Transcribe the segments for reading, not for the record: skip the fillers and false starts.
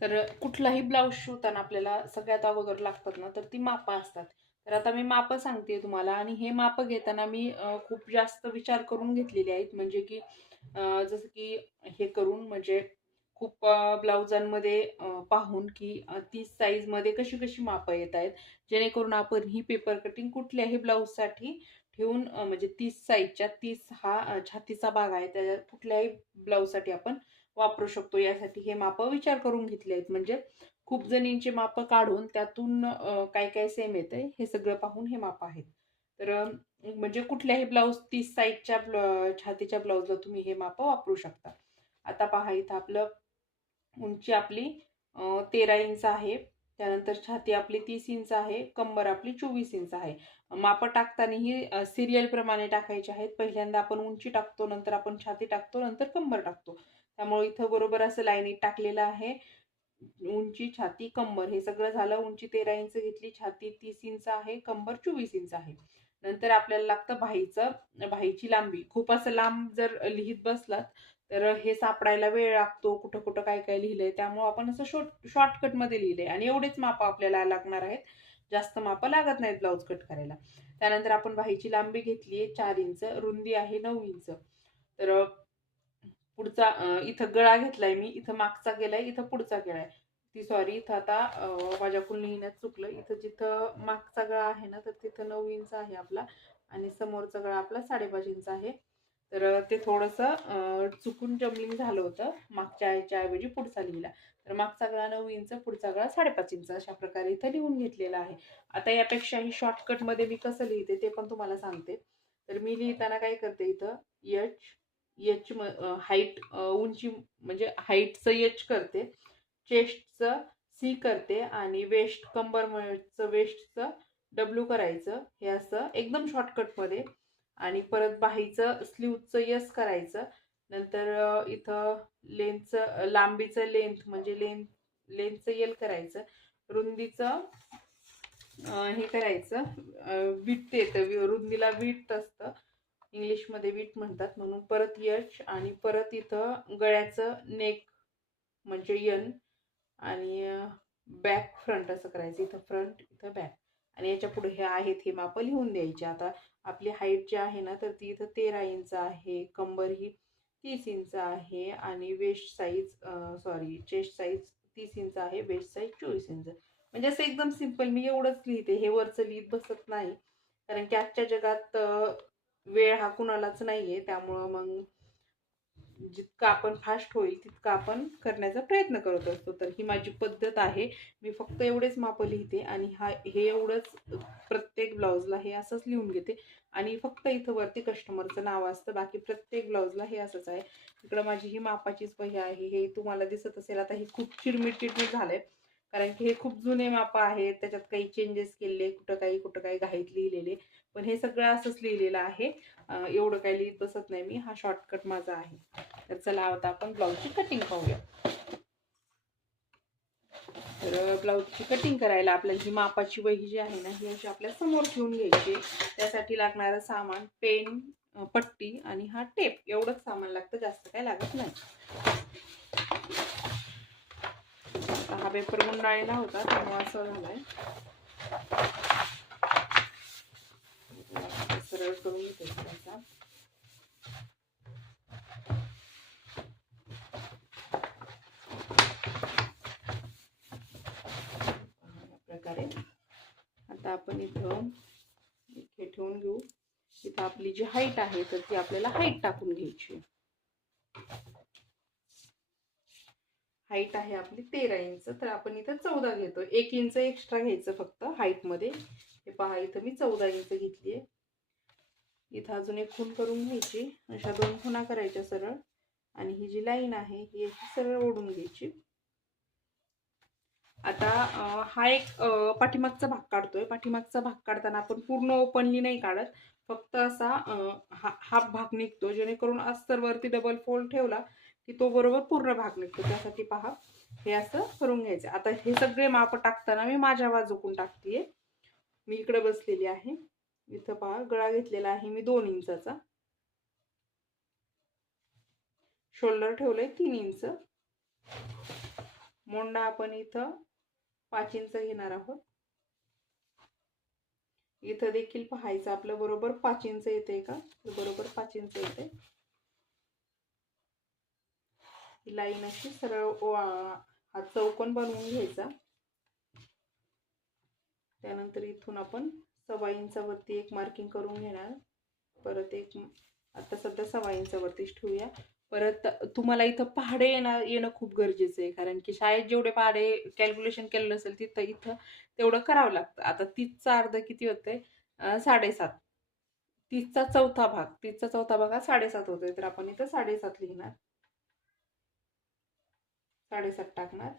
तर कुठलाही ब्लाऊज शिवताना आपल्याला सगळ्यात अगोदर लागतात ना, तर ती मापं असतात. तर आता मी मापं सांगते तुम्हाला आणि हे मापं घेताना मी खूप जास्त विचार करून घेतलेले आहेत. म्हणजे की जसं की हे करून म्हणजे खूप ब्लाउजांमध्ये पाहून की 30 साईजमध्ये कशी-कशी मापं येत आहेत. जेणेकरून आपण ही पेपर कटिंग कुठल्याही ब्लाउजसाठी ठेवून म्हणजे 30 साईजच्या 30 हा छातीचा भाग आहे. त्या कुठल्याही ब्लाउजसाठी आपण वापरू शकतो. यासाठी हे मापं विचार करून घेतले आहेत. म्हणजे खूप जणींची मापं काढून त्यातून काय-काय सेम येतंय हे सगळं पाहून हे मापं आहेत. तर म्हणजे कुठल्याही ब्लाउज 30 साइजच्या छातीच्या ब्लाउजला तुम्ही हे मापं वापरू शकता. आता पहा इथं आपलं उंची आपली 13 इंच आहे. त्यानंतर छाती आपली 30 इंच आहे. कंबर आपली 24 इंच आहे. मापं टाकताना ही प्रमाणे टाकायची आहेत. पहिल्यांदा आपण उंची टाकतो, नंतर आपण छाती टाकतो, नंतर कंबर टाकतो. त्यामुळे इथं बरोबर असं लाईनीत टाकलेलं आहे. उंची, छाती, कंबर हे सगळं झालं. उंची 13 इंच घेतली, छाती 30 इंच आहे, कंबर 24 इंच आहे. नंतर आपल्याला लागतं बाहीची लांबी. खूप असं लांब जर लिहीत बसलात, तर हे सापडायला वेळ लागतो. कुठं-कुठं काय-काय लिहिलंय. त्यामुळं आपण असं शॉर्टकटमध्ये लिहिलंय आणि एवढेच मापं आपल्याला लागणार आहेत. जास्त मापं लागत नाहीत ब्लाउज कट करायला. त्यानंतर आपण बाहीची लांबी घेतली आहे 4 इंच, रुंदी आहे 9 इंच. तर पुढचा इथं गळा घेतलाय मी, इथं मागचा गेलाय, इथं पुढचा गेलाय. सॉरी इथं आता माझ्याकडून लिहिण्यात चुकलं. इथं जिथं मागचा गळा आहे ना, तर तिथं 9 इंच आहे आपला आणि समोरचा गळा आपला 5.5 इंच आहे. तर ते थोडंसं चुकून जमलिंग झालं होतं. मागच्या ह्याच्या ऐवजी पुढचा लिहिला. तर मागचा गळा 9 इंच, पुढचा गळा 5.5 इंच अशा प्रकारे इथं लिहून घेतलेला आहे. आता यापेक्षाही शॉर्टकटमध्ये मी कसं लिहिते ते पण तुम्हाला सांगते. तर मी लिहिताना काय करते इथं एच हाईट उंची म्हणजे हाईटचं एच करते. चेस्टचं सी करते आणि कंबरचं वेस्टचं डब्ल्यू करायचं. हे असं एकदम शॉर्टकटमध्ये आणि परत बाहीचं स्लीवचं यस करायचं. नंतर इथं लांबीचं लेंथ म्हणजे लेंथचं एल करायचं. रुंदीचं हे करायचं विड्थ येतं. रुंदीला विड्थ असतं. इंग्लिशमध्ये विड्थ म्हणतात. म्हणून परत एच आणि परत इथं गळ्याचं नेक म्हणजे एन आणि बॅक फ्रंट असं करायचं. इथं फ्रंट, इथं बॅक आणि याच्या पुढे हे आहेत हे मापं लिहून द्यायची. आता आपली हाईट जी आहे ना, तर ती इथं 13 इंच आहे. कंबर ही 30 इंच आहे आणि चेस्ट साईज 30 इंच आहे. Waist size 24 inch. म्हणजे असं एकदम सिंपल मी एवढंच लिहिते. हे वरचं लिहित बसत नाही. कारण की आजच्या जगात वेळ हा कुणालाच नाहीये. त्यामुळं मग जितकं आपण फास्ट होईल तितकं आपण करण्याचा प्रयत्न करत असतो. तर ही माझी पद्धत आहे. मी फक्त एवढेच मापं लिहिते आणि हे एवढंच प्रत्येक ब्लाउजला हे असंच लिहून घेते आणि फक्त इथं वरती कस्टमरचं नाव असतं. बाकी प्रत्येक ब्लाउजला हे असंच आहे. इकडं माझी ही मापाचीच वही आहे. हे तुम्हाला दिसत असेल. आता ही खूप चिरमिट झालंय. कारण की हे खूप जुने मापं आहेत. त्याच्यात काही चेंजेस केलेले, कुठं काही घाईत लिहिलेले. पण हे सगळं असंच लिहिलेलं आहे. एवढं काही लिहित बसत नाही मी. हा शॉर्टकट माझा आहे. तर चला आता आपण ब्लाऊजची कटिंग पाहूया. तर ब्लाऊजची कटिंग करायला आपल्याला ही मापाची वही जी आहे ना, ही अशी आपल्या समोर ठेवून घ्यायची. त्यासाठी लागणारं सामान पेन, पट्टी आणि हा टेप एवढंच सामान लागतं. जास्त काही लागत नाही. हा पेपर गुंडाळलेला होता त्यामुळे असं झालंय. सरळ करून घेते त्याचा. प्रकारे आता आपण इथं हे ठेवून घेऊ. इथं आपली जी हाईट आहे तर ती आपल्याला हाईट टाकून घ्यायची. हाईट आहे आपली 13 इंच तर आपण इथं 14 घेतो. 1 इंच एक्स्ट्रा घ्यायचं फक्त हाईटमध्ये. हे पहा इथं मी 14 इंच घेतली आहे. इथं अजून एक खूण करून घ्यायची. अशा 2 खुणा करायच्या सरळ आणि ही जी लाईन आहे ही अशी सरळ ओढून घ्यायची. आता हा एक पाठीमागचा भाग काढतोय. पाठीमागचा भाग काढताना आपण पूर्ण ओपनली नाही काढत. फक्त असा हाफ भाग निघतो. जेणेकरून अस्तरवरती डबल फोल्ड ठेवला की तो बरोबर पूर्ण भाग निघतो. त्यासाठी पहा हे असं करून घ्यायचं. आता हे सगळे माप टाकताना मी माझ्या बाजूकून टाकतेय. मी इकडे बसलेली आहे. इथं पहा गळा घेतलेला आहे मी 2 इंचाचा. शोल्डर ठेवलंय 3 इंच. मोंडा आपण इथं 5 इंच घेणार आहोत. इथं देखील पाहायचं आपलं बरोबर 5 इंच येते का, बरोबर 5 इंच येते. ही लाईन अशी सरळ हा चौकोन बनवून घ्यायचा. त्यानंतर इथून आपण 1.25 इंचावरती एक मार्किंग करून घेणार. परत एक आता सध्या 1.25 इंचावरतीच ठेवूया. परत तुम्हाला इथं पहाडे येणं खूप गरजेचं आहे, कारण की शाळेत जेवढे पहाडे कॅल्क्युलेशन केलेलं असेल तिथं इथं तेवढं करावं लागतं. आता 30चा अर्ध किती होते? 7.5. 30चा चौथा भाग, 30चा चौथा भाग हा 7.5 होतोय, तर आपण इथं 7.5 लिहिणार. 7.5 टाकणार.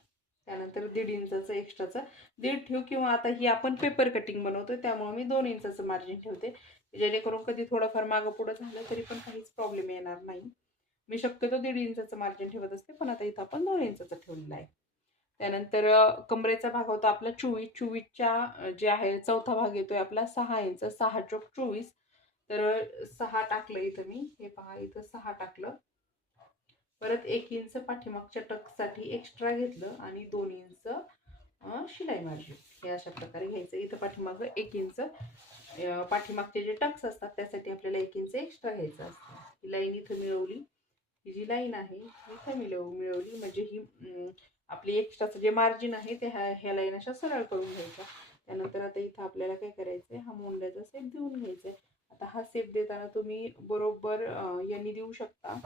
त्यानंतर 1.5 इंचाचं एक्स्ट्राचं 1.5 ठेवू, किंवा आता ही आपण पेपर कटिंग बनवतोय त्यामुळे मी 2 इंचाचं मार्जिन ठेवते, जेणेकरून कधी थोडंफार मागं पुढं झालं तरी पण काहीच प्रॉब्लेम येणार नाही. मी शक्यतो 1.5 इंचाचं मार्जिन ठेवत असते, पण आता इथं आपण 2 इंचाचं ठेवलेलं आहे. त्यानंतर कमरेचा भाग होता आपला 24. 24च्या जे आहे चौथा भाग येतोय आपला 6 इंच. 6 चोक 24, तर 6 टाकलं इथं मी. हे पहा, इथं 6 टाकलं. परत 1 इंच पाठीमागच्या टक्ससाठी एक्स्ट्रा घेतलं आणि 2 इंच शिलाई मार्जिन हे अशा प्रकारे घ्यायचं. इथं पाठीमागं 1 इंच पाठीमागचे जे टक्स असतात त्यासाठी आपल्याला 1 इंच एक्स्ट्रा घ्यायचं असतं. ही लाईन इथं मिळवली. ही जी लाईन आहे इथं मिळवली, म्हणजे ही आपली एक्स्ट्राचं जे मार्जिन आहे ते ह्या लाईन अशा सरळ करून घ्यायचा. त्यानंतर आता इथं आपल्याला काय करायचंय, हा मोंड्याचा शेप देऊन घ्यायचा आहे. आता हा शेप देताना तुम्ही बरोबर यांनी देऊ शकता,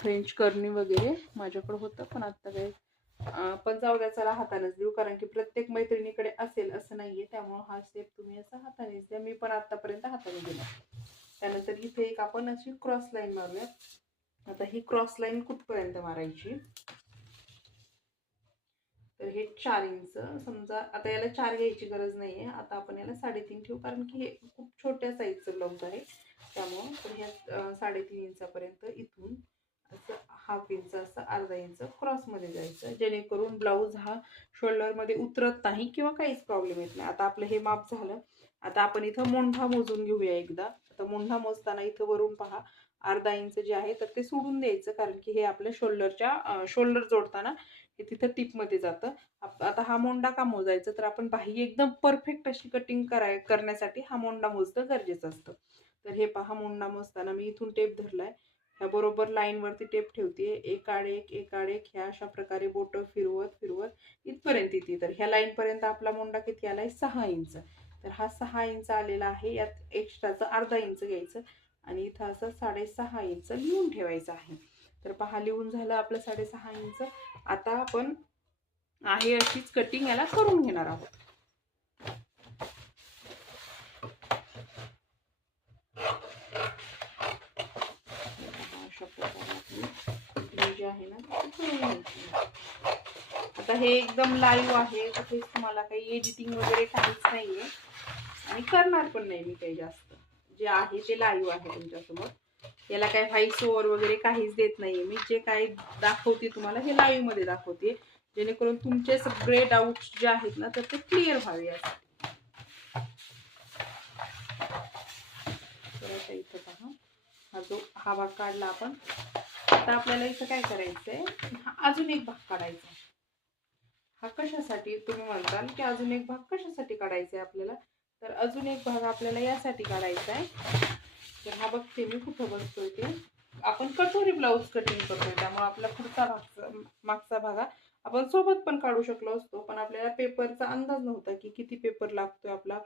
फ्रेंच कर्नी वगैरे माझ्याकडे होतं, पण आता काय पण जाऊ द्या, चला हातानेच देऊ, कारण की प्रत्येक मैत्रिणीकडे असेल असं नाहीये. त्यामुळे हा शेप तुम्ही असा हातानेच द्या. मी पण आतापर्यंत हाताने दिला. त्यानंतर इथे एक आपण अशी क्रॉस लाईन मारूया. आता ही क्रॉस लाईन कुठपर्यंत मारायची, तर हे 4 इंच समजा. आता याला 4 घ्यायची गरज नाहीये, आता आपण याला 3.5 ठेवू, कारण की हे खूप छोट्या साईजचं ब्लाऊज आहे. त्यामुळं तर ह्या 3.5 इंचापर्यंत इथून असं 1/2 इंच असं अर्धा इंच क्रॉसमध्ये जायचं, जेणेकरून ब्लाऊज हा शोल्डरमध्ये उतरत नाही किंवा काहीच प्रॉब्लेम येत नाही. आता आपलं हे माप झालं. आता आपण इथं मोंढा मोजून घेऊया एकदा. आता मोंढा मोजताना इथं वरून पहा, अर्धा इंच जे आहे तर ते सोडून द्यायचं, कारण की हे आपल्या शोल्डर जोडताना हे तिथं टिपमध्ये जातं. आता हा मोंडा का मोजायचा, तर आपण बाही एकदम परफेक्ट अशी कटिंग करण्यासाठी हा मोंडा मोजणं गरजेचं असतं. तर हे पहा, मोंडा मोजताना मी इथून टेप धरलाय. ह्या बरोबर लाईनवरती टेप ठेवते. एक आड एक ह्या अशा प्रकारे बोटं फिरवत इथपर्यंत येते. तर ह्या लाईनपर्यंत आपला मोंडा किती आलाय? 6 इंच. तर हा 6 इंच आलेला आहे. यात एक्स्ट्राचं अर्धा इंच घ्यायचं आणि इथं असं 6.5 इंच लिहून ठेवायचं आहे. तर पहा, लिहून झालं आपलं 6.5 इंच. आता आपण आहे अशीच कटिंग याला करून घेणार आहोत. अशा प्रकारे आपली जे आहे ना ती करून घ्यायची. आता हे एकदम लाईव्ह आहे, कुठेच तुम्हाला काही एडिटिंग वगैरे काहीच नाहीये आणि करणार पण नाही मी काही जास्त. जे आहे ते लाईव्ह आहे तुमच्यासमोर. याला काय व्हॉइस ओव्हर वगैरे काहीच देत नाहीये मी. जे काही दाखवते तुम्हाला हे लाईव्ह मध्ये दाखवते, जेणेकरून तुमचे सगळे डाऊट्स जे आहेत ना तर ते क्लिअर व्हावे यासाठी. तर इथं पहा, हा भाग काढला आपण. आता आपल्याला इथं काय करायचंय, अजून एक भाग काढायचा. हा कशासाठी तुम्ही म्हणताल की अजून एक भाग कशासाठी काढायचा आहे आपल्याला, तर अजून एक भाग आपल्याला यासाठी काढायचा आहे. तर हा बघते मी कुठं बसतोय ते. आपण कटोरी ब्लाऊज कटिंग करतोय, त्यामुळे आपला पुढचा भाग मागचा भाग आपण सोबत पण काढू शकलो असतो, पण आपल्याला पेपरचा अंदाज नव्हता की किती पेपर लागतोय आपला,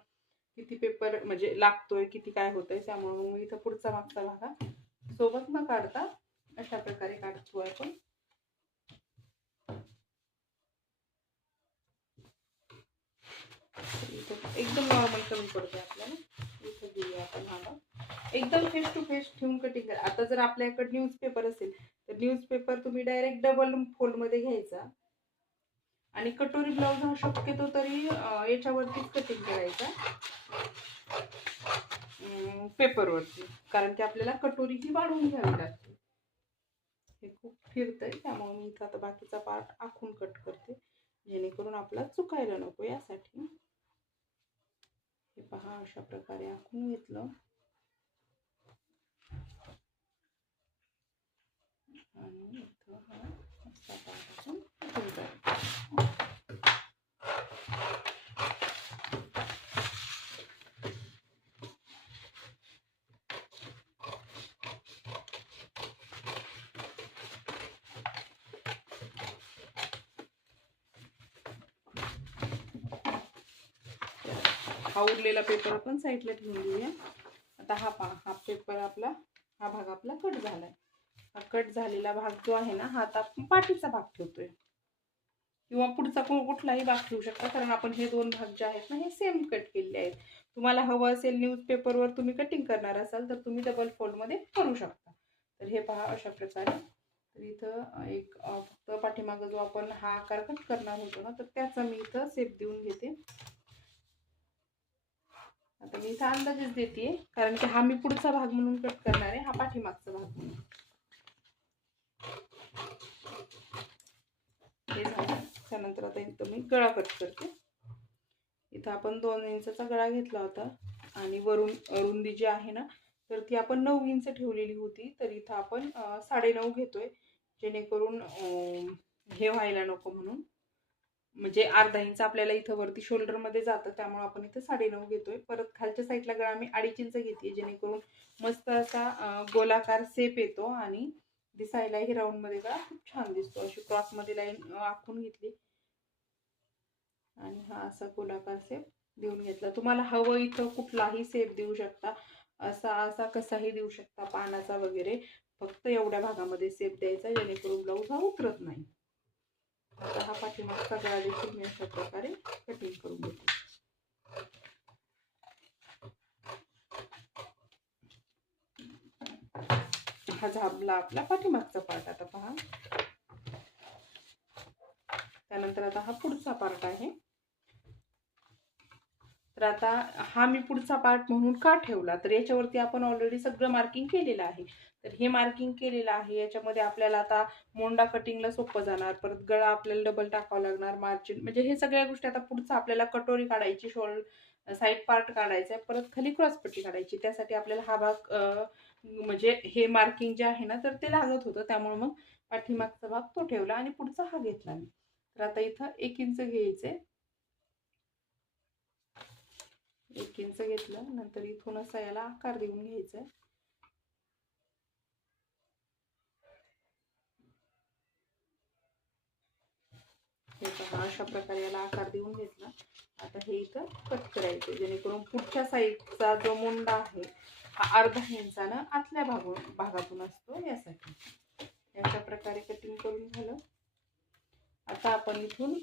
किती पेपर म्हणजे लागतोय, किती काय होतंय. त्यामुळे मी इथं पुढचा मागचा भाग सोबत न काढता अशा प्रकारे काढतोय आपण. एकदम नॉर्मल कमी पडतोय आपल्याला. इथं घेऊया आपण हा एकदम फेस टू फेस ठेवून कटिंग करा. आता जर आपल्याकडे न्यूजपेपर असेल तर न्यूजपेपर तुम्ही डायरेक्ट डबल फोल्ड मध्ये घ्यायचा आणि कटोरी ब्लाऊज हा शक्यतो तरी याच्यावरतीच कटिंग करायचा, पेपरवरती, कारण की आपल्याला कटोरी ही वाढवून घ्यावी लागते. हे खूप फिरतंय, त्यामुळे मी इथं आता बाकीचा पार्ट आखून कट करते, जेणेकरून आपला चुकायला नको यासाठी. हे पहा, अशा प्रकारे आखून घेतलं आणि इथं हा असा पार्ट आपण शिवता. हा उरलेला पेपर आपण साईडला ठेवून देऊया. आता हा पेपर आपला, हा भाग आपला कट झालाय. हा कट झालेला भाग जो आहे ना, हा आता आपण पाठीचा भाग ठेवतोय किंवा पुढचा कुठलाही भाग ठेवू शकता, कारण आपण हे दोन भाग जे आहेत ना हे सेम कट केलेले आहेत. तुम्हाला हवं असेल न्यूजपेपरवर तुम्ही कटिंग करणार असाल तर तुम्ही डबल फोल्डमध्ये करू शकता. तर हे पहा अशा प्रकारे. तर इथं एक फक्त पाठीमागं जो आपण हा आकार कट करणार होतो ना, तर त्याचा मी इथं शेप देऊन घेते. आता मी इथं अंदाजच देते, कारण की हा मी पुढचा भाग म्हणून कट करणार आहे, हा पाठीमागचा भाग म्हणून. हे झालं. त्यानंतर आता इथं मी गळा कट करते. इथं आपण 2 इंचचा गळा घेतला होता आणि वरून रुंदी जी आहे ना, तर ती आपण 9 इंच ठेवलेली होती. तर इथं आपण 9.5 घेतोय, जेणेकरून हे व्हायला नको म्हणून. म्हणजे अर्धा इंच आपल्याला इथं वरती शोल्डरमध्ये जातं, त्यामुळे आपण इथं 9.5 घेतोय. परत खालच्या साईडला गळा मी 2.5 इंच घेते, जेणेकरून मस्त असा गोलाकार शेप येतो आणि दिसायलाही राऊंडमध्ये गळा खूप छान दिसतो. अशी क्रॉसमध्ये लाईन आखून घेतली आणि हा असा गोलाकार शेप देऊन घेतला. तुम्हाला हवं इथं कुठलाही शेप देऊ शकता, असा असा कसाही देऊ शकता, पानाचा वगैरे. फक्त एवढ्या भागामध्ये शेप द्यायचा, जेणेकरून ब्लाऊज हा उतरत नाही. आता हा पाठीमागचा गळा देखील मी अशा प्रकारे कटिंग करून घेते. हा झाबला आपला पाठीमागचा पार्ट. आता पहा, त्यानंतर आता हा पुढचा पार्ट आहे. तर आता हा मी पुढचा पार्ट म्हणून का ठेवला, तर याच्यावरती आपण ऑलरेडी सगळं मार्किंग केलेलं आहे. तर हे मार्किंग केलेलं आहे, याच्यामध्ये आपल्याला आता मोंडा कटिंगला सोपं जाणार. परत गळा आपल्याला डबल टाकावा लागणार, मार्जिन, म्हणजे हे सगळ्या गोष्टी. आता पुढचं आपल्याला कटोरी काढायची, साईड पार्ट काढायचा आहे, परत खाली क्रॉसपट्टी काढायची. त्यासाठी आपल्याला हा भाग म्हणजे हे मार्किंग जे आहे ना, तर ते लागत होतं. त्यामुळे मग पाठीमागचा भाग तो ठेवला आणि पुढचा हा घेतला मी. तर आता इथं 1 इंच घ्यायचंय. 1 इंच घेतलं, नंतर इथून असा याला आकार देऊन घ्यायचा. हे पहा, अशा प्रकारे याला आकार देऊन घेतला. आता हे इथं कट करायचं, जेणेकरून पुढच्या साईडचा जो मुंडा आहे हा अर्धा इंचानं आतल्या भागातून असतो, यासाठी. अशा प्रकारे कटिंग करून झालं. आता आपण इथून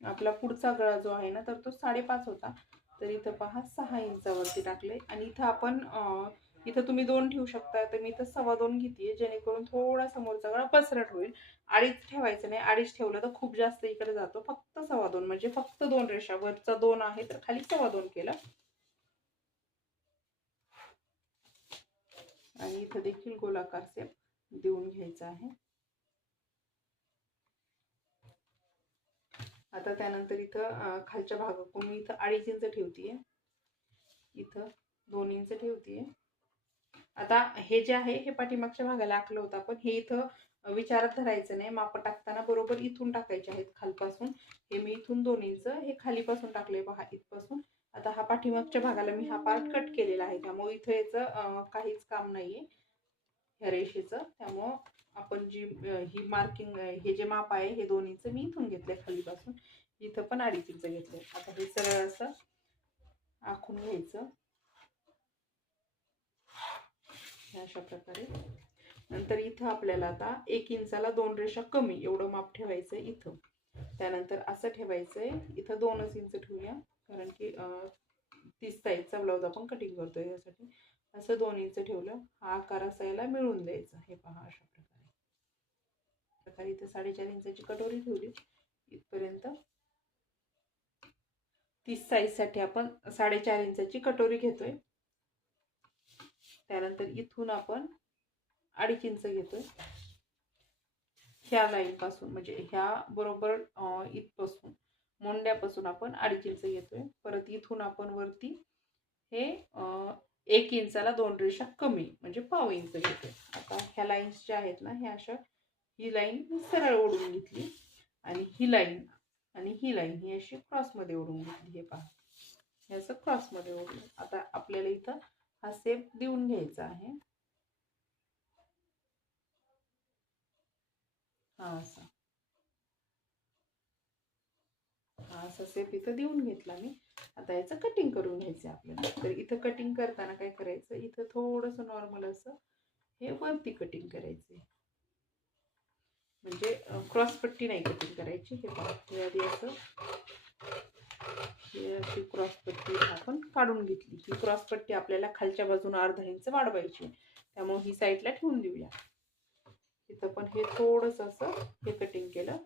आपला पुढचा गळा जो आहे ना, तर तो 5.5 होता, तर इथं पहा 6 इंचावरती टाकले. आणि इथं आपण इथं तुम्ही 2 ठेवू शकता, तर मी इथं 2.25 घेते, जेणेकरून थोडा समोरचा गळा पसरट होईल. 2.5 ठेवायचं नाही, 2.5 ठेवलं तर खूप जास्त इकडे जातो. फक्त 2.25, म्हणजे फक्त 2 रेषा, वरचा 2 आहे तर खाली 2.25 केला. आणि इथं देखील गोलाकार शेप देऊन घ्यायचा आहे. आता त्यानंतर इथं खालच्या भागातून मी इथं 2.5 इंच ठेवतीये, इथं 2 इंच ठेवतीये. आता हे जे आहे हे पाठीमागच्या भागाला आखलं होतं आपण, हे इथं विचारात धरायचं नाही. माप टाकताना बरोबर इथून टाकायचे आहेत, खालपासून. हे मी इथून 2 इंच हे खालीपासून टाकले पहा, इथपासून. आता हा पाठीमागच्या भागाला मी हा पार्ट कट केलेला आहे, त्यामुळे इथं याचं काहीच काम नाहीये ह्या रेषेचं. त्यामुळं आपण जी ही मार्किंग, हे जे माप आहे हे 2 इंच मी इथून घेतले खालीपासून, इथं पण 2.5 इंच घेतले. आता हे सरळ असं आखून घ्यायचं अशा प्रकारे. नंतर इथं आपल्याला आता 1 इंचाला 2 रेषा कमी एवढं माप ठेवायचं इथं. त्यानंतर असं ठेवायचंय, इथं 2 इंच ठेवूया, कारण की 30 साईजचा ब्लाऊज आपण कटिंग करतोय, यासाठी. असं 2 इंच ठेवलं. हा आकार असा याला मिळून द्यायचा. हे पहा, अशा प्रकारे इथं 4.5 इंचाची कटोरी ठेवली इथपर्यंत. 30 साईजसाठी आपण 4.5 इंचाची कटोरी घेतोय. त्यानंतर इथून आपण 2.5 इंच घेतोय, ह्या लाईन पासून, म्हणजे ह्या बरोबर इथपासून मोंड्यापासून आपण 2.5 इंच घेतोय. परत इथून आपण वरती हे 1 इंचाला 2 रेषा कमी, म्हणजे पाव इंच घेतोय. आता ह्या लाईन्स ज्या आहेत ना, ह्या अशा, ही लाईन सरळ ओढून घेतली आणि ही लाईन आणि ही लाईन ही अशी क्रॉसमध्ये ओढून घेतली. हे पहा, हे असं क्रॉसमध्ये ओढलं. आता आपल्याला इथं हा शेप देऊन घ्यायचा आहे. हा असा शेप इथं देऊन घेतला मी. आता याचं कटिंग करून घ्यायचं आपल्याला. तर इथं कटिंग करताना काय करायचं, इथं थोडंसं नॉर्मल असं हे वरती कटिंग करायचे, म्हणजे क्रॉस पट्टी नाही कटिंग करायची. हे पहा, हे आधी असं ही अशी क्रॉस पट्टी आपण काढून घेतली. ही क्रॉस पट्टी आपल्याला खालच्या बाजूने अर्धा इंच वाढवायची, त्यामुळे ही साईडला ठेवून देऊया. इथं पण हे थोडंसं असं हे कटिंग केलं.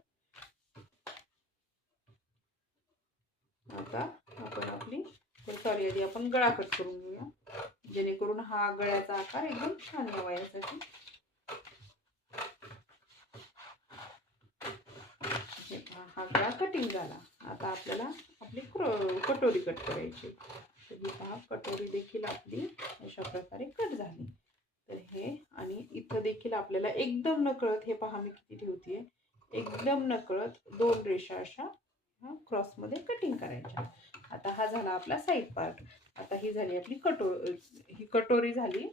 आता आपण आपली सॉरी आधी आपण गळा कट करून घेऊया, जेणेकरून हा गळ्याचा आकार एकदम छान यावा यासाठी. हा गळा कटिंग झाला. आता आपल्याला आपली कटोरी कट करायची. तर ही पहा, कटोरी देखील आपली अशा प्रकारे कट झाली. तर हे आणि इथं देखील आपल्याला एकदम नकळत, हे पहा मी किती ठेवतेय, एकदम नकळत 2 रेषा अशा क्रॉसमध्ये कटिंग करायच्या. आता हा झाला आपला साईड पार्ट. आता ही झाली आपली ही कटोरी झाली.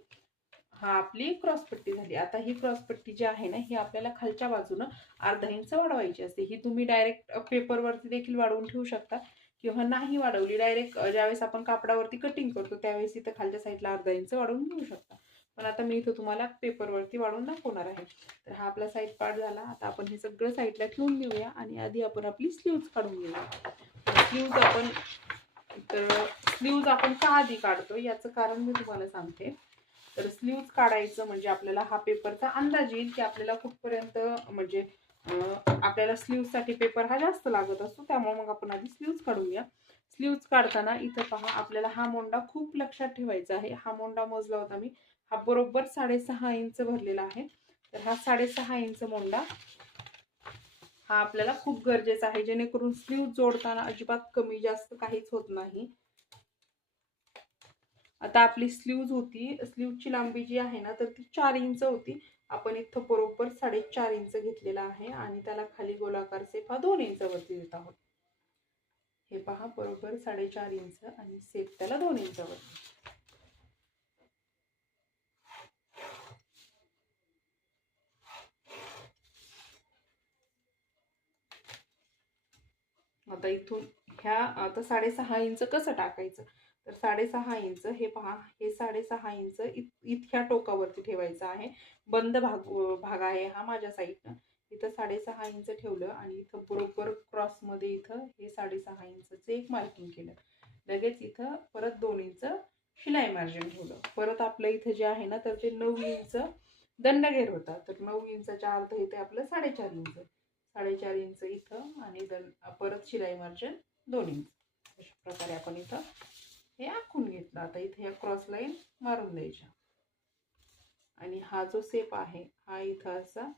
हा आपली क्रॉसपट्टी झाली. आता ही क्रॉसपट्टी जी आहे ना, ही आपल्याला खालच्या बाजूनं अर्धा इंच वाढवायची असते. ही तुम्ही डायरेक्ट पेपरवरती देखील वाढवून ठेवू शकता, किंवा नाही वाढवली डायरेक्ट ज्यावेळेस आपण कापडावरती कटिंग करतो त्यावेळेस इथं खालच्या साईडला अर्धा इंच वाढवून घेऊ शकता. पण आता मी इथं तुम्हाला पेपरवरती वाढवून दाखवणार आहे. तर हा आपला साईड पार्ट झाला. आता आपण हे सगळं साईडला ठेवून घेऊया आणि आधी आपण आपली स्लीव्ज काढून घेऊया. स्लीव्ज आपण का आधी काढतो याचं कारण मी तुम्हाला सांगते. तर स्लीव्ज काढायचं म्हणजे आपल्याला हा पेपरचा अंदाज येईल की आपल्याला कुठपर्यंत, म्हणजे आपल्याला स्लीव्जसाठी पेपर हा जास्त लागत असतो, त्यामुळे मग आपण आधी स्लीव्ज काढूया. स्लीव्ज काढताना इथं पहा, आपल्याला हा मोंडा खूप लक्षात ठेवायचा आहे. हा मोंडा मोजला होता मी, हा बरोबर 6.5 इंच भरलेला आहे. तर हा 6.5 इंच मोंडा हा आपल्याला खूप गरजेचा आहे, जेणेकरून स्लीव्ज जोडताना अजिबात कमी जास्त काहीच होत नाही. आता आपली स्लीव्ज होती, स्लीव्जची लांबी जी आहे ना, तर ती 4 इंच होती. आपण इथं बरोबर 4.5 इंच घेतलेला आहे आणि त्याला खाली गोलाकार सेप हा 2 इंच वरती देत आहोत. हे पहा, बरोबर 4.5 इंच आणि सेप त्याला 2 इंच वरती. आता इथून आता 6.5 इंच कसं टाकायचं, तर 6.5 इंच हे पहा, हे 6.5 इंच इतक्या टोकावरती ठेवायचं आहे. बंद भाग आहे हा माझ्या साईडनं. इथं 6.5 इंच ठेवलं आणि इथं बरोबर क्रॉसमध्ये इथं हे 6.5 इंचचं एक मार्किंग केलं. लगेच इथं परत 2 इंच शिलाई मार्जिन ठेवलं. परत आपलं इथं जे आहे ना, तर ते 9 इंच दंडघेर होता. तर 9 इंचाच्या अर्ध इथे आपलं 4.5 इंच. 4.5 इंच इथं आणि परत शिलाई मार्जिन 2 इंच. अशा प्रकारे आपण इथं हे आखून घेतलं. आता इथे या क्रॉस लाईन मारून द्यायच्या आणि हा जो सेप आहे हा इथं असा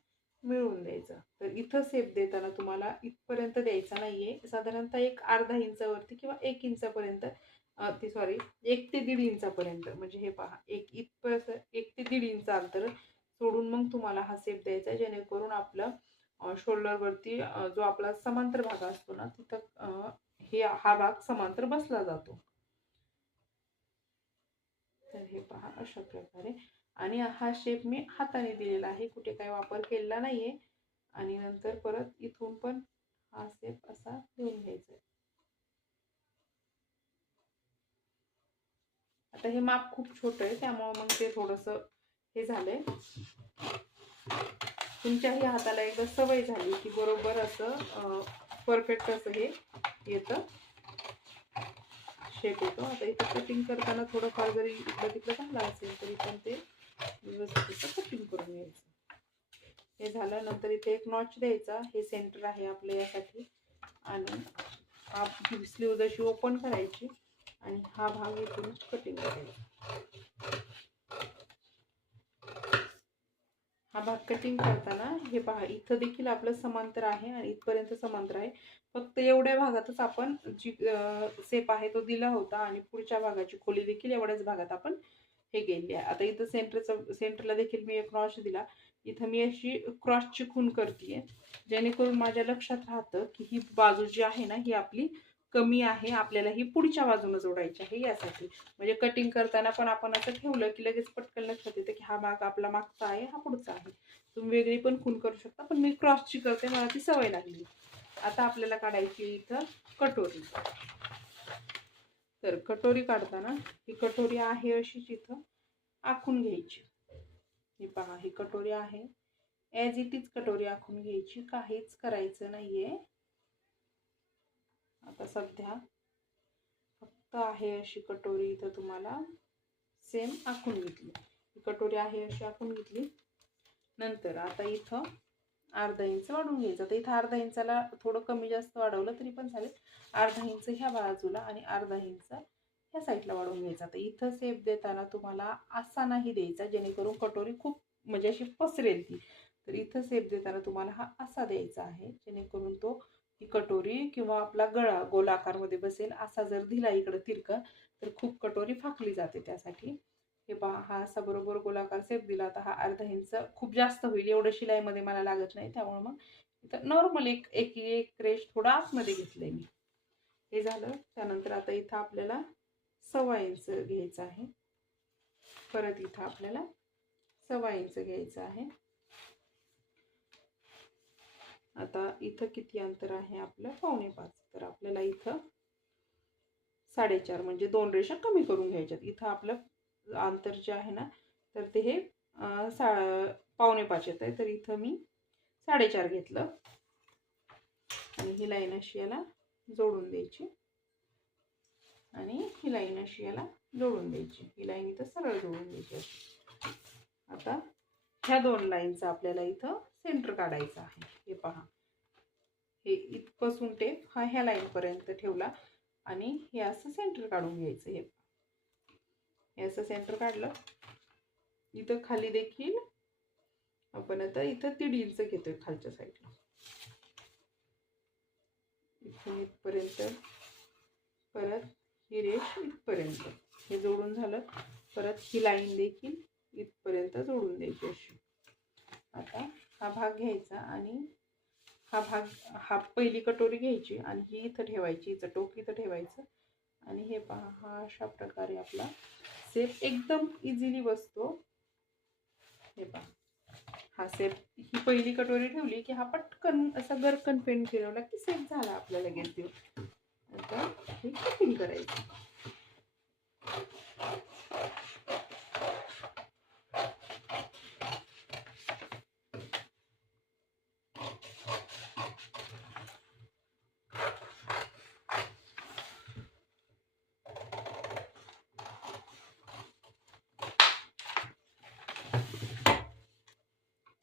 मिळवून द्यायचा. तर इथं सेप देताना तुम्हाला इथपर्यंत द्यायचा नाहीये, साधारणतः एक अर्धा इंचावरती किंवा 1 इंचापर्यंत, सॉरी 1 ते 1.5 इंचापर्यंत, म्हणजे हे पहा 1 ते 1.5 इंच अंतर सोडून मग तुम्हाला हा सेप द्यायचा, जेणेकरून आपलं शोल्डरवरती जो आपला समांतर भाग असतो ना, तिथं हा भाग समांतर बसला जातो. तर हे पहा अशा प्रकारे. आणि हा शेप मी हाताने दिलेला आहे, कुठे काही वापर केलेला नाहीये. आणि नंतर परत इथून पण हा शेप असा देऊन घ्यायचा. आता हे माप खूप छोटं आहे, त्यामुळे मग ते थोडंसं हे झालंय. तुमच्याही हाताला एकदा सवय झाली की बरोबर असं परफेक्ट असं हे येतं, शेप येतो. आता इथं कटिंग करताना थोडंफार जरी इकडं तिकडं झालं असेल तरी पण ते व्यवस्थित कटिंग करून घ्यायचं. हे झालं. नंतर इथे एक नॉच द्यायचा, हे सेंटर आहे आपलं यासाठी. आणि हा स्लीव जशी ओपन करायची आणि हा भाग इथून कटिंग करायचा. हा भाग कटिंग करताना हे पहा, इथं देखील आपलं समांतर आहे आणि इथपर्यंत समांतर आहे. फक्त एवढ्या भागातच आपण जी सेप आहे तो दिला होता आणि पुढच्या भागाची खोली देखील एवढ्याच भागात आपण हे केली आहे. आता इथं सेंटरला देखील मी एक नॉच दिला. इथं मी अशी क्रॉसची खूण करते, जेणेकरून माझ्या लक्षात राहतं की ही बाजू जी आहे ना ही आपली कमी आहे, आपल्याला ही पुढच्या बाजूने जोडायची आहे यासाठी. म्हणजे कटिंग करताना पण आपण असं ठेवलं की लगेच पटकन लक्षात येतं की हा भाग आपला मागचा आहे, हा पुढचा आहे. तुम्ही वेगळी पण खूण करू शकता, पण मी क्रॉसची करते, मला ती सवय लागली. आता आपल्याला काढायची इथं कटोरी. तर कटोरी काढताना ही कटोरी आहे अशीच इथं आखून घ्यायची. ही पहा, ही कटोरी आहे, ॲज इट इज कटोरी आखून घ्यायची, काहीच करायचं नाहीये. आता सध्या फक्त आहे अशी कटोरी इथं तुम्हाला सेम आखून घेतली. ही कटोरी आहे अशी आखून घेतली. नंतर आता इथं अर्धा इंच वाढवून घ्यायचं. तर इथं अर्धा इंचाला थोडं कमी जास्त वाढवलं तरी पण चालेल. अर्धा इंच ह्या बाजूला आणि अर्धा इंच ह्या साईडला वाढवून घ्यायचा. तर इथं शेप देताना तुम्हाला असा नाही द्यायचा, जेणेकरून कटोरी खूप म्हणजे अशी पसरेल ती. तर इथं शेप देताना तुम्हाला हा असा द्यायचा आहे, जेणेकरून तो ही कटोरी किंवा आपला गळा गोलाकारमध्ये बसेल. असा जर दिला इकडं तिरका तर खूप कटोरी फाकली जाते. त्यासाठी हे पहा, हा असा बरोबर गोलाकार शेप दिला. आता हा अर्धा इंच खूप जास्त होईल, एवढं शिलाईमध्ये मला लागत नाही, त्यामुळे मग इथं नॉर्मल एक रेष थोडा आतमध्ये घेतलंय मी. हे झालं. त्यानंतर आता इथं आपल्याला 1.25 इंच घ्यायचं आहे. परत इथं आपल्याला 1.25 इंच घ्यायचं आहे. आता इथं किती अंतर आहे आपलं? 4.25. तर आपल्याला इथं 4.5 म्हणजे 2 रेषा कमी करून घ्यायच्यात. इथं आपलं अंतर जे आहे ना तर ते हे 4.25 येत आहे. तर इथं मी 4.5 घेतलं आणि ही लाईन अशी याला जोडून द्यायची आणि ही लाईन अशी याला जोडून द्यायची. ही लाईन इथं सरळ जोडून द्यायची अशी. आता ह्या दोन लाईनचा आपल्याला इथं सेंटर काढायचा आहे. हे पहा, हे इथपासून टेप हा ह्या लाईन पर्यंत ठेवला आणि हे असं सेंटर काढून घ्यायचं. हे असं सेंटर काढलं. इथं खाली देखील आपण आता इथं 1.5 इंच घेतोय खालच्या साईडला. इथून इथपर्यंत, परत ही रेष इथपर्यंत, हे जोडून झालं. परत ही लाईन देखील इथपर्यंत जोडून द्यायची अशी. आता हा भाग घ्यायचा आणि हा पहिली कटोरी घ्यायची आणि ही इथं ठेवायची, हिचं टोक इथं ठेवायचं आणि हे पहा, हा अशा प्रकारे आपला शेप एकदम इझिली बसतो. हे पहा, हा शेप, ही पहिली कटोरी ठेवली की हा पटकन असा गरकन पेन फिरवला की शेप झाला आपला लगेच देऊ. आता हे कटिंग करायचं.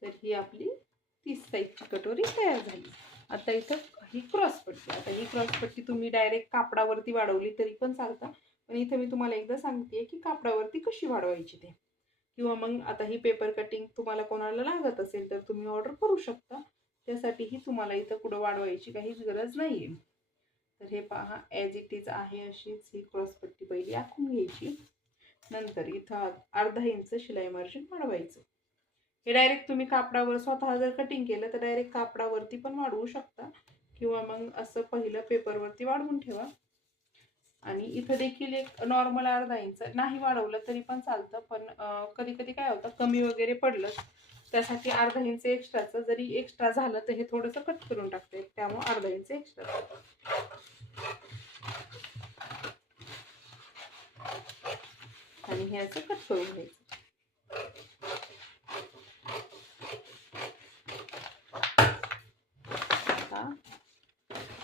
तर ही आपली 30 साईजची कटोरी तयार झाली. आता इथं ही क्रॉसपट्टी. आता ही क्रॉसपट्टी तुम्ही डायरेक्ट कापडावरती वाढवली तरी पण चालतं, पण इथं मी तुम्हाला एकदा सांगते की कापडावरती कशी वाढवायची ते. किंवा मग आता ही पेपर कटिंग तुम्हाला कोणाला लागत असेल तर तुम्ही ऑर्डर करू शकता. त्यासाठीही तुम्हाला इथं कुठं वाढवायची काहीच गरज नाही आहे. तर हे पहा, ॲज इट इज आहे अशीच ही क्रॉसपट्टी पहिली आखून घ्यायची. नंतर इथं अर्धा इंच शिलाई मार्जिन वाढवायचं. हे डायरेक्ट तुम्ही कापडावर स्वतः जर कटिंग केलं तर डायरेक्ट कापडावरती पण वाढवू शकता, किंवा मग असं पहिलं पेपरवरती वाढवून ठेवा. आणि इथं देखील एक नॉर्मल अर्धा इंच नाही वाढवलं तरी पण चालतं, पण कधी कधी काय होतं कमी वगैरे पडलं, त्यासाठी अर्धा इंच एक्स्ट्राचं जरी एक्स्ट्रा झालं तर हे थोडंसं कट करून टाकते, त्यामुळे अर्धा इंच एक्स्ट्रा. आणि हे असं कट करून घ्यायचं.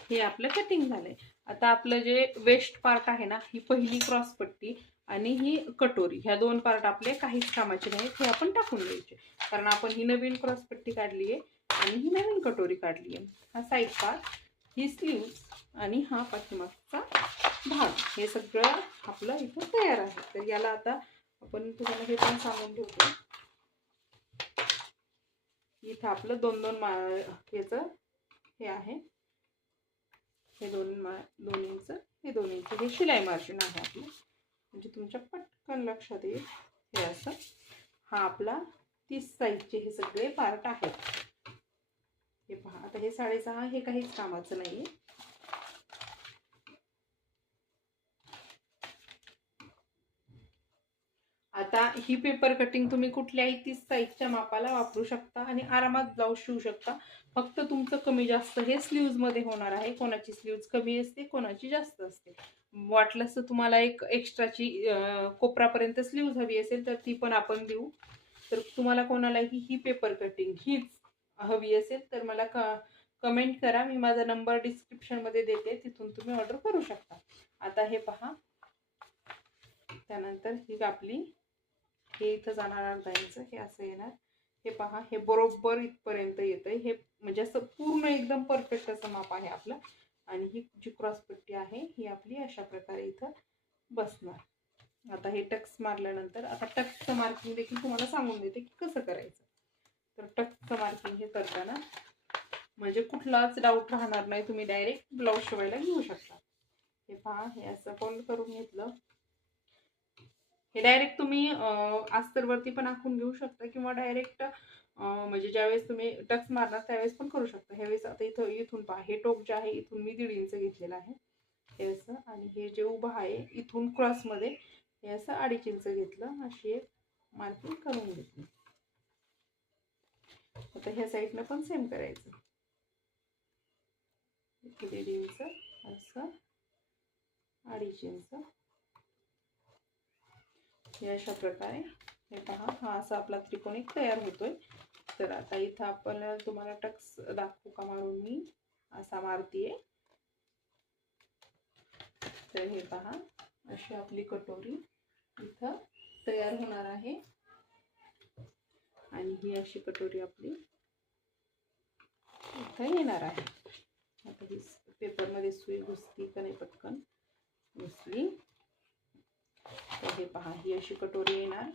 हे आपलं कटिंग झालंय. आता आपलं जे वेस्ट पार्ट आहे ना, ही पहिली क्रॉस पट्टी आणि ही कटोरी, ह्या दोन पार्ट आपले काहीच कामाचे नाहीत, हे आपण टाकून द्यायचे. कारण आपण ही नवीन क्रॉस पट्टी काढली आहे आणि ही नवीन कटोरी काढली आहे. हा साईड पार्ट, ही स्लीव्स आणि हा पाठीमागचा भाग, हे सगळं आपलं इथं तयार आहे. तर याला आता आपण तुम्हाला हे पण सांगून ठेवतो, इथं आपलं 2-2 याचं हे आहे, हे 2 इंच, हे 2 इंच, हे शिलाई मार्जिन आहे आपलं. म्हणजे तुमच्या पटकन लक्षात येईल. हे असं हा आपला 30 साईजचे हे सगळे पार्ट आहेत. हे पहा, आता हे 6.5 हे काहीच कामाचं नाही. आता ही पेपर कटिंग तुम्ही कुठल्याही 30 साईजच्या मापाला वापरू शकता आणि आरामात ब्लाऊज शिवू शकता. फक्त तुमचं कमी जास्त हे स्लीव्ज मध्ये होणार आहे. कोणाची स्लीव्ज कमी असते, कोणाची जास्त असते. वाटलंच तर तुम्हाला एक एक्स्ट्राची कोपरापर्यंत स्लीव्ज हवी असेल तर ती पण आपण देऊ. तर तुम्हाला कोणालाही ही पेपर कटिंग हीच हवी असेल तर मला कमेंट करा. मी माझा नंबर डिस्क्रिप्शन मध्ये देते, तिथून तुम्ही ऑर्डर करू शकता. आता हे पहा, त्यानंतर ही आपली हे इथं जाणार अर्धा हे असं येणार. हे पहा, हे बरोबर इथपर्यंत येतंय. हे म्हणजे असं पूर्ण एकदम परफेक्ट असं माप आहे आपलं. आणि ही जी क्रॉस पट्टी आहे ही आपली अशा प्रकारे इथं बसणार. आता हे टक्स मारल्यानंतर आता टक्सचं मार्किंग देखील तुम्हाला सांगून देते की कसं करायचं. तर टक्सचं मार्किंग हे करताना म्हणजे कुठलाच डाऊट राहणार नाही, तुम्ही डायरेक्ट ब्लाऊज शिवायला घेऊ शकता. हे पहा, हे असं फोल्ड करून घेतलं. हे डायरेक्ट तुम्ही अस्तरवरती पण आखून घेऊ शकता किंवा डायरेक्ट म्हणजे ज्यावेळेस तुम्ही टक्स मारणार त्यावेळेस पण करू शकता. ह्यावेळेस आता इथून पहा, हे टोक जे आहे इथून मी 1.5 इंच घेतलेलं आहे हे असं, आणि हे जे उभं आहे इथून क्रॉसमध्ये हे असं 2.5 इंच घेतलं. अशी एक मार्किंग करून घेतली. आता ह्या साईडनं पण सेम करायचं. 1.5 इंच असं, 2.5 इंच हे अशा प्रकारे. हे पहा, हा असा आपला त्रिकोण एक तयार होतोय. तर आता इथं आपण तुम्हाला टक्स दाखवू का मारून मी असा मारतीये. तर हे पहा, अशी आपली कटोरी इथं तयार होणार आहे. आणि ही अशी कटोरी आपली इथं येणार आहे. आता ही पेपरमध्ये सुई घुसती का नाही, पटकन घुसली. तर हे पहा, ही अशी कटोरी येणार.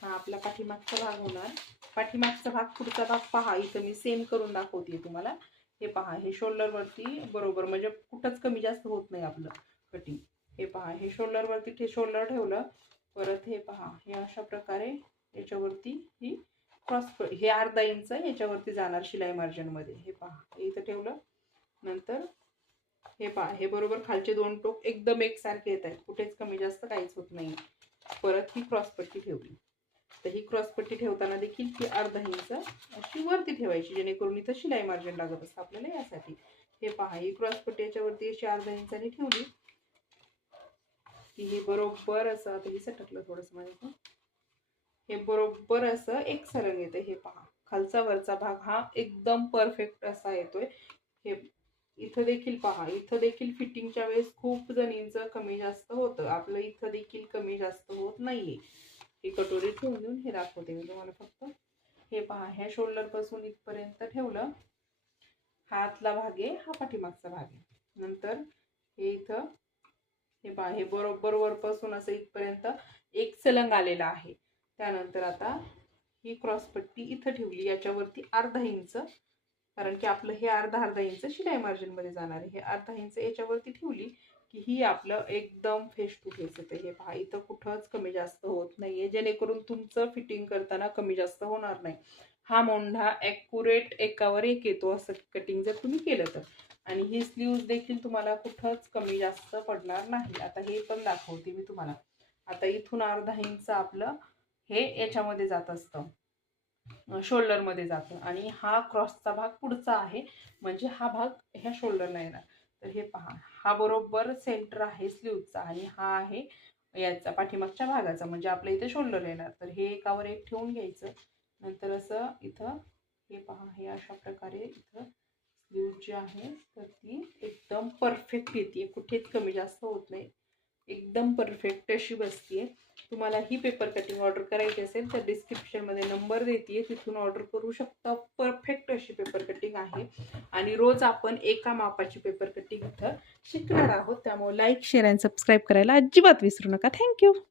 हा आपला पाठीमागचा भाग होणार. पाठीमागचा भाग, पुढचा भाग पहा, इथं मी सेम करून दाखवते तुम्हाला. हे पहा, हे शोल्डरवरती बरोबर म्हणजे कुठंच कमी जास्त होत नाही आपलं कटिंग. हे पहा, हे शोल्डरवरती शोल्डर ठेवलं. परत हे पहा, हे अशा प्रकारे याच्यावरती ही क्रॉस, हे 1/2 इंच याच्यावरती जाणार शिलाई मार्जिनमध्ये. हे पहा, इथं ठेवलं. नंतर हे पहा, हे बरोबर खालचे 2 टोक एकदम एकसारखे येत आहेत, कुठेच कमी जास्त काहीच होत नाही. परत ही क्रॉस पट्टी ठेवली. तर ही क्रॉस पट्टी ठेवताना देखील ती 1/2 इंच अशी वरती ठेवायची, जेणेकरून इथं शिलाई मार्जिन लागत असतं आपल्याला यासाठी. हे पहा, ही क्रॉस पट्टी याच्यावरती अशी 1/2 इंचाने ठेवली की हे बरोबर असं, आता हे सटकलं थोडंसं माझ्याकडून, हे बरोबर असं एक सरंग येतं. हे पहा, खालचा वरचा भाग हा एकदम परफेक्ट असा येतोय. हे इथं देखील पहा, इथं देखील फिटिंगच्या वेळेस खूप जणींचं कमी जास्त होतं. आपलं इथं देखील कमी जास्त होत नाहीये. ही कटोरी ठेवून हे दाखवते मी तुम्हाला फक्त. हे पहा, ह्या शोल्डर पासून इथपर्यंत ठेवलं. हा आतला भाग आहे, हा पाठीमागचा भाग आहे. नंतर हे इथं हे पहा, हे बरोबर वरपासून असं इथपर्यंत एक सलंग आलेला आहे. त्यानंतर आता ही क्रॉस पट्टी इथं ठेवली, याच्यावरती 1/2 इंच, कारण की आपलं हे 1/2 इंच शिलाई मार्जिन मध्ये जाणार आहे. हे 1/2 इंच याच्यावरती ठेवली की ही आपलं एकदम फेस टू फेस येतं. हे पहा, इथं कुठंच कमी जास्त होत नाहीये, जेणेकरून तुमचं फिटिंग करताना कमी जास्त होणार नाही. हा मोंढा ॲक्युरेट एकावर एक येतो असं कटिंग जर तुम्ही केलं तर. आणि ही स्लीव्ज देखील तुम्हाला कुठंच कमी जास्त पडणार नाही. आता हे पण दाखवते मी तुम्हाला. आता इथून 1/2 इंच आपलं हे याच्यामध्ये जात असतं, शोल्डरमध्ये जातं, आणि हा क्रॉसचा भाग पुढचा आहे, म्हणजे हा भाग ह्या शोल्डरला येणार. तर हे पहा, हा बरोबर सेंटर आहे स्लीवचा आणि हा आहे याचा पाठीमागच्या भागाचा, म्हणजे आपल्या इथे शोल्डर येणार. तर हे एकावर एक ठेवून घ्यायचं. नंतर असं इथं हे पहा, हे अशा प्रकारे इथं स्लीव जी आहे तर ती एकदम परफेक्ट येते, कुठेच कमी जास्त होत नाही, एकदम परफेक्ट अशी बसतीये. तुम्हाला ही पेपर कटिंग ऑर्डर करायची असेल तर डिस्क्रिप्शनमध्ये नंबर देते, तिथून ऑर्डर करू शकता. परफेक्ट अशी पेपर कटिंग आहे आणि रोज आपण एका मापाची पेपर कटिंग इथं शिकणार आहोत. त्यामुळे लाईक, शेअर आणि सबस्क्राईब करायला अजिबात विसरू नका. थँक्यू.